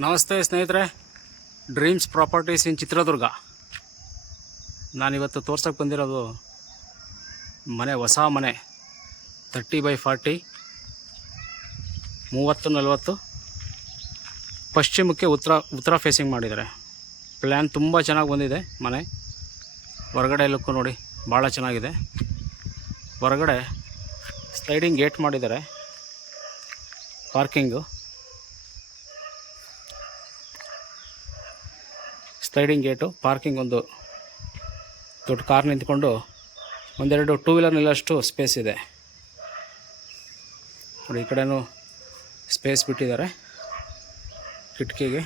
ನಮಸ್ತೆ ಸ್ನೇಹಿತರೆ, dreams properties ಇನ್ ಚಿತ್ರದುರ್ಗ. ನಾನಿವತ್ತು ತೋರ್ಸೋಕ್ಕೆ ಬಂದಿರೋದು ಹೊಸ ಮನೆ 30x40 30-40 ಪಶ್ಚಿಮಕ್ಕೆ ಉತ್ತರ ಫೇಸಿಂಗ್ ಮಾಡಿದ್ದಾರೆ. ಪ್ಲ್ಯಾನ್ ತುಂಬ ಚೆನ್ನಾಗಿ ಬಂದಿದೆ. ಮನೆ ಹೊರಗಡೆ ಲುಕ್ಕು ನೋಡಿ, ಭಾಳ ಚೆನ್ನಾಗಿದೆ. ಹೊರಗಡೆ ಸ್ಲೈಡಿಂಗ್ ಗೇಟ್ ಮಾಡಿದ್ದಾರೆ. ಸ್ಲೈಡಿಂಗ್ ಗೇಟು, ಪಾರ್ಕಿಂಗ್, ಒಂದು ದೊಡ್ಡ ಕಾರ್ ನಿಂತ್ಕೊಂಡು ಒಂದೆರಡು ಟೂ ವೀಲರ್ ನಿಲ್ಲಷ್ಟು ಸ್ಪೇಸ್ ಇದೆ ನೋಡಿ. ಈ ಕಡೆನೂ ಸ್ಪೇಸ್ ಬಿಟ್ಟಿದ್ದಾರೆ ಕಿಟಕಿಗೆ.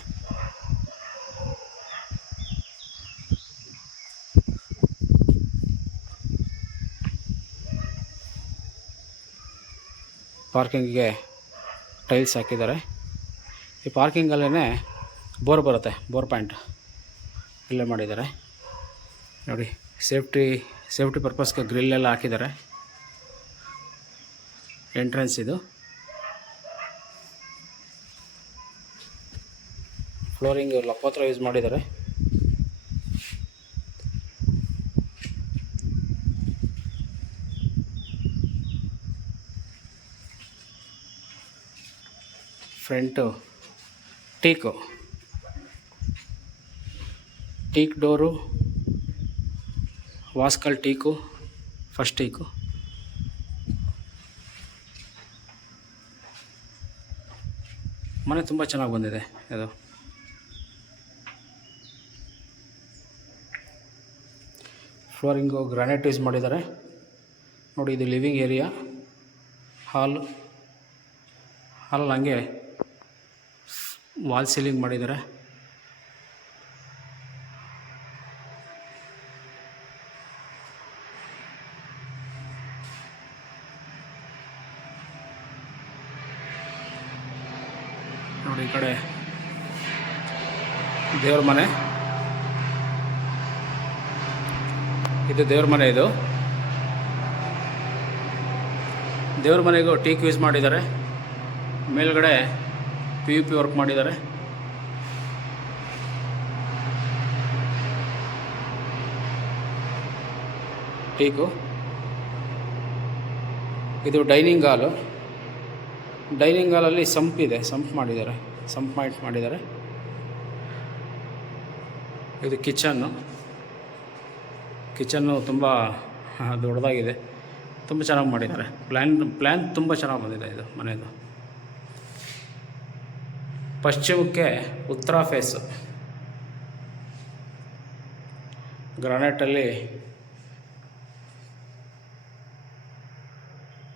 ಪಾರ್ಕಿಂಗಿಗೆ ಟೈಲ್ಸ್ ಹಾಕಿದ್ದಾರೆ. ಈ ಪಾರ್ಕಿಂಗಲ್ಲೇ ಬೋರ್ ಬರುತ್ತೆ, ಬೋರ್ ಪಾಯಿಂಟ್ ಇಲ್ಲೇ ಮಾಡಿದ್ದಾರೆ ನೋಡಿ. ಸೇಫ್ಟಿ ಪರ್ಪಸ್ಗೆ ಗ್ರಿಲ್ಲೆಲ್ಲ ಹಾಕಿದ್ದಾರೆ. ಎಂಟ್ರೆನ್ಸ್ ಇದು. ಫ್ಲೋರಿಂಗ್ ಲಕೋತ್ರ ಯೂಸ್ ಮಾಡಿದ್ದಾರೆ. ಫ್ರಂಟು ಟೀಕ್ ಡೋರು, ವಾಸ್ಕಲ್ ಟೀಕು, ಫಸ್ಟ್ ಟೀಕು. ಮನೆ ತುಂಬ ಚೆನ್ನಾಗಿ ಬಂದಿದೆ. ಇದು ಫ್ಲೋರಿಂಗು ಗ್ರಾನೈಟ್ ಯೂಸ್ ಮಾಡಿದ್ದಾರೆ ನೋಡಿ. ಇದು ಲಿವಿಂಗ್ ಏರಿಯಾ, ಹಾಲ್ ಹಂಗೆ ವಾಲ್ ಸೀಲಿಂಗ್ ಮಾಡಿದ್ದಾರೆ. ನೋಡಿ ಈ ಕಡೆ ದೇವ್ರ ಮನೆ, ಇದು ದೇವ್ರ ಮನೆ. ಇದು ದೇವ್ರ ಮನೆಗೂ ಟೀಕ್ ಯೂಸ್ ಮಾಡಿದ್ದಾರೆ. ಮೇಲ್ಗಡೆ PUP ವರ್ಕ್ ಮಾಡಿದ್ದಾರೆ. ಟೀಕು. ಇದು ಡೈನಿಂಗ್ ಹಾಲು. ಡೈನಿಂಗ್ ಹಾಲಲ್ಲಿ ಸಂಪ್ ಇದೆ, ಸಂಪ್ ಪಾಯಿಂಟ್ ಮಾಡಿದ್ದಾರೆ. ಇದು ಕಿಚನ್ನು ತುಂಬ ದೊಡ್ಡದಾಗಿದೆ, ತುಂಬ ಚೆನ್ನಾಗಿ ಮಾಡಿದ್ದಾರೆ. ಪ್ಲ್ಯಾನ್ ತುಂಬ ಚೆನ್ನಾಗಿ ಬಂದಿದೆ ಇದು ಮನೆಯದು. ಪಶ್ಚಿಮಕ್ಕೆ ಉತ್ತರ ಫೇಸು, ಗ್ರಾನೈಟಲ್ಲಿ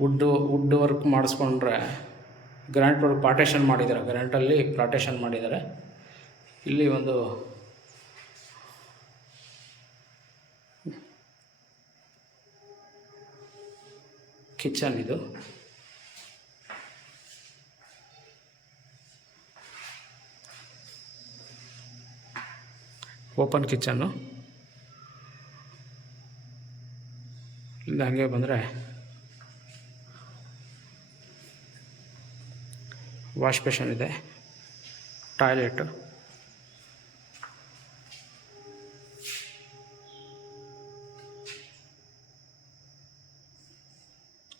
ವುಡ್ ವರ್ಕ್ ಮಾಡಿಸ್ಕೊಂಡ್ರೆ ಗ್ರಾನೈಟ್ ವರ್ಕ್ ಪಾರ್ಟೇಷನ್ ಮಾಡಿದ್ದಾರೆ. ಗ್ರಾನೈಟಲ್ಲಿ ಪಾರ್ಟೇಷನ್ ಮಾಡಿದ್ದಾರೆ. ಇಲ್ಲಿ ಒಂದು ಕಿಚನ್, ಇದು ಓಪನ್ ಕಿಚನ್ನು. ಇಲ್ಲಿಂದ ಹಾಗೆ ಬಂದರೆ ವಾಶ್ ಬೇಷನ್ ಇದೆ, ಟಾಯ್ಲೆಟು.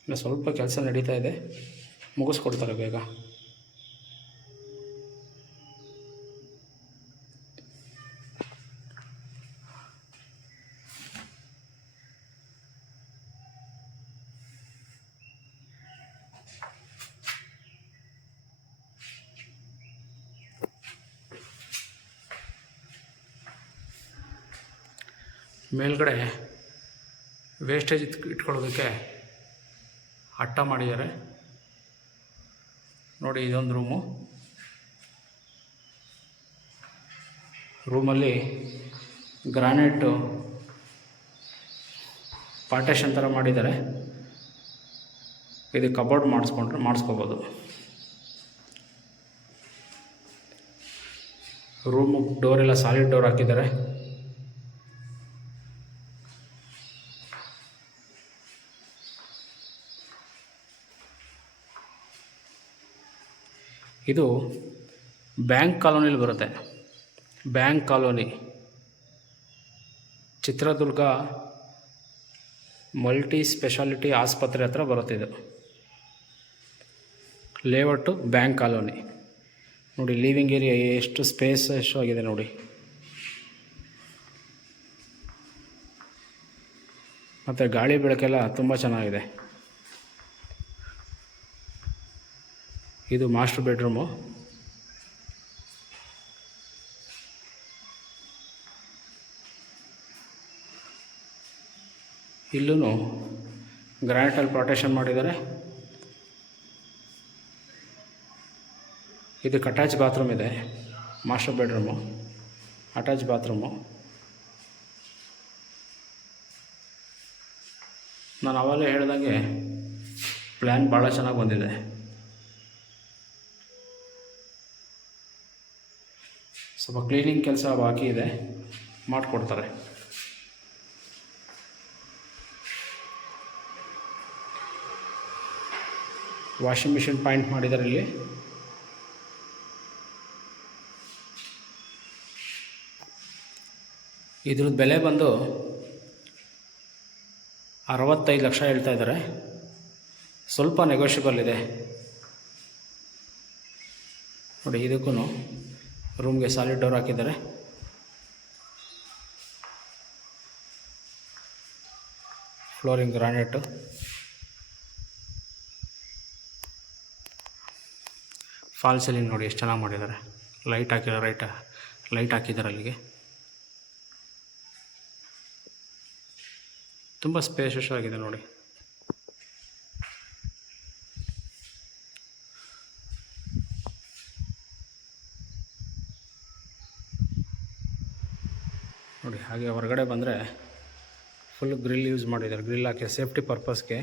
ಇನ್ನು ಸ್ವಲ್ಪ ಕೆಲಸ ನಡೀತಾ ಇದೆ, ಮುಗಿಸ್ಕೊಡ್ತಾರೆ ಬೇಗ. ಮೇಲ್ಗಡೆ ವೇಸ್ಟೇಜ್ ಇಟ್ಕೊಳ್ಳೋದಕ್ಕೆ ಅಟ್ಟ ಮಾಡಿದ್ದಾರೆ ನೋಡಿ. ಇದೊಂದು ರೂಮಲ್ಲಿ ಗ್ರಾನೈಟು ಪಾರ್ಟೇಷನ್ ಥರ ಮಾಡಿದ್ದಾರೆ. ಇದು ಕಬೋರ್ಡ್ ಮಾಡಿಸ್ಕೋಬೋದು. ರೂಮು ಡೋರೆಲ್ಲ ಸಾಲಿಡ್ ಡೋರ್ ಹಾಕಿದ್ದಾರೆ. ಇದು ಬ್ಯಾಂಕ್ ಕಾಲೋನಿಲಿ ಬರುತ್ತೆ. Bank colony, Chitradurga multi speciality ಆಸ್ಪತ್ರೆ ಹತ್ರ ಬರುತ್ತೆ ಇದು. Layout bank colony. ನೋಡಿ ಲಿವಿಂಗ್ ಏರಿಯಾ ಎಷ್ಟು ಸ್ಪೇಸ್ ಎಷ್ಟು ಆಗಿದೆ ನೋಡಿ. ಮತ್ತು ಗಾಳಿ ಬೆಳಕೆಲ್ಲ ತುಂಬ ಚೆನ್ನಾಗಿದೆ. ಇದು ಮಾಸ್ಟರ್ ಬೆಡ್ರೂಮು. ಇಲ್ಲೂ ಗ್ರಾನೈಟಲ್ಲಿ ಪಾರ್ಟಿಷನ್ ಮಾಡಿದ್ದಾರೆ. ಇದಕ್ಕೆ ಅಟ್ಯಾಚ್ ಬಾತ್ರೂಮ್ ಇದೆ. Master bedroom, attach bathroom. ನಾನು ಅವಾಗಲೇ ಹೇಳ್ದಂಗೆ ಪ್ಲ್ಯಾನ್ ಭಾಳ ಚೆನ್ನಾಗಿ ಬಂದಿದೆ. ಸ್ವಲ್ಪ ಕ್ಲೀನಿಂಗ್ ಕೆಲಸ ಬಾಕಿ ಇದೆ, ಮಾಡಿಕೊಡ್ತಾರೆ. ವಾಷಿಂಗ್ ಮಿಷಿನ್ ಪಾಯಿಂಟ್ ಮಾಡಿದ್ದಾರೆ ಇಲ್ಲಿ. ಇದ್ರದ್ದು ಬೆಲೆ ಬಂದು 65 ಲಕ್ಷ ಹೇಳ್ತಾ ಇದ್ದಾರೆ. ಸ್ವಲ್ಪ ನೆಗೋಷಿಯಬಲ್ ಇದೆ ನೋಡಿ. ಇದಕ್ಕೂ ರೂಮ್ಗೆ ಸಾಲಿಡ್ ಡೋರ್ ಹಾಕಿದ್ದಾರೆ. Flooring granite. ಫಾಲ್ ಸೀಲಿಂಗ್ ನೋಡಿ ಎಷ್ಟು ಚೆನ್ನಾಗಿ ಮಾಡಿದ್ದಾರೆ. ಲೈಟ್ ಹಾಕಿದ್ದಾರೆ, ಲೈಟ್ ಹಾಕಿದ್ದಾರೆ ಅಲ್ಲಿಗೆ. ತುಂಬ ಸ್ಪೇಷಸ್ ಆಗಿದೆ ನೋಡಿ. ನೋಡಿ ಹಾಗೆ ಹೊರಗಡೆ ಬಂದರೆ ಫುಲ್ಲು ಗ್ರಿಲ್ ಯೂಸ್ ಮಾಡಿದ್ದಾರೆ. ಗ್ರಿಲ್ ಹಾಕಿ ಸೇಫ್ಟಿ ಪರ್ಪಸ್ಗೆ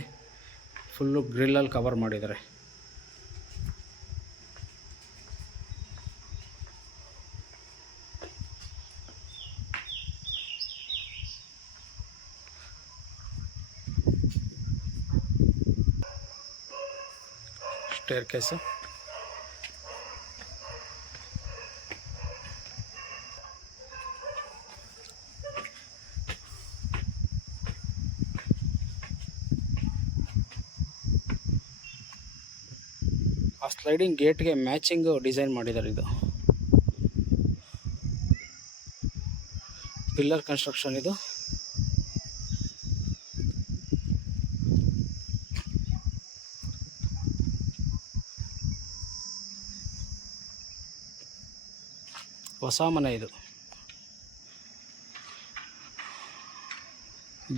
ಫುಲ್ಲು ಗ್ರಿಲ್ಲಲ್ಲಿ ಕವರ್ ಮಾಡಿದ್ದಾರೆ. Stair case. ಆ ಸ್ಲೈಡಿಂಗ್ ಗೇಟ್ಗೆ ಮ್ಯಾಚಿಂಗ್ ಡಿಸೈನ್ ಮಾಡಿದ್ದಾರೆ. ಇದು ಪಿಲ್ಲರ್ ಕನ್ಸ್ಟ್ರಕ್ಷನ್. ಇದು ಹೊಸ ಮನೆ. ಇದು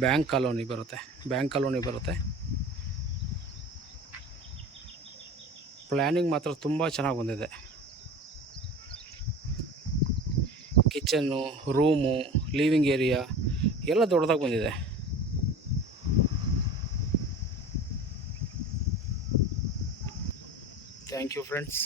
ಬ್ಯಾಂಕ್ ಕಾಲೋನಿ ಬರುತ್ತೆ. ಪ್ಲ್ಯಾನಿಂಗ್ ಮಾತ್ರ ತುಂಬ ಚೆನ್ನಾಗಿ ಬಂದಿದೆ. ಕಿಚನ್ನು, ರೂಮು, ಲಿವಿಂಗ್ ಏರಿಯಾ ಎಲ್ಲ ದೊಡ್ಡದಾಗಿ ಬಂದಿದೆ. Thank you friends.